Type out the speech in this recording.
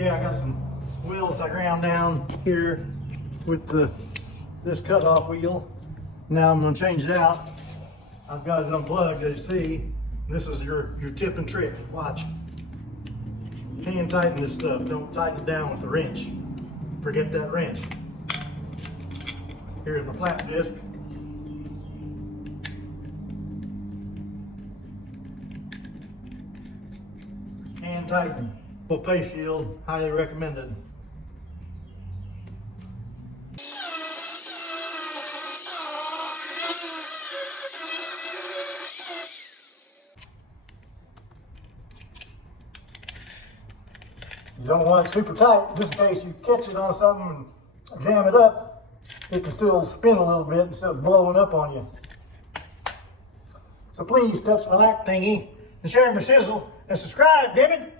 Okay, I got some wheels I ground down here with this cutoff wheel. Now I'm gonna change it out. I've got it unplugged, as you see. This is your tip and trick. Watch. Hand tighten this stuff. Don't tighten it down with the wrench. Forget that wrench. Here's my flap disc. Hand tighten. Full face shield, highly recommended. You don't want it super tight, just in case you catch it on something and jam it up, it can still spin a little bit instead of blowing up on you. So please touch my like thingy and share my sizzle and subscribe, damn it!